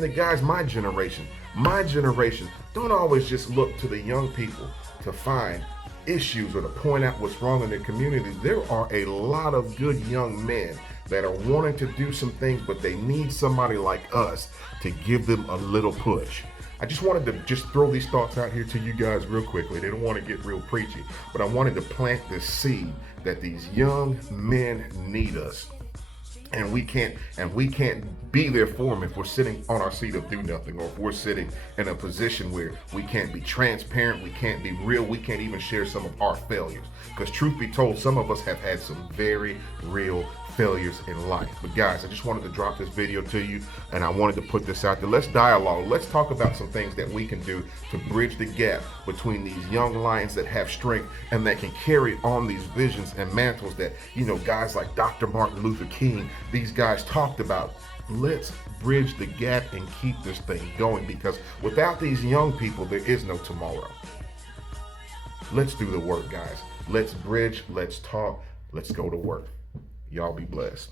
The guys, my generation, don't always just look to the young people to find issues or to point out what's wrong in their community. There are a lot of good young men that are wanting to do some things, but they need somebody like us to give them a little push. I just wanted to just throw these thoughts out here to you guys real quickly. They don't want to get real preachy, but I wanted to plant this seed that these young men need us. And we can't be there for them if we're sitting on our seat of do nothing, or if we're sitting in a position where we can't be transparent, we can't be real, we can't even share some of our failures. Because truth be told, some of us have had some very real failures in life. But guys, I just wanted to drop this video to you, and I wanted to put this out there. Let's dialogue. Let's talk about some things that we can do to bridge the gap between these young lions that have strength and that can carry on these visions and mantles that, you know, guys like Dr. Martin Luther King, these guys talked about. Let's bridge the gap and keep this thing going, because without these young people, there is no tomorrow. Let's do the work, guys. Let's bridge, let's talk, let's go to work. Y'all be blessed.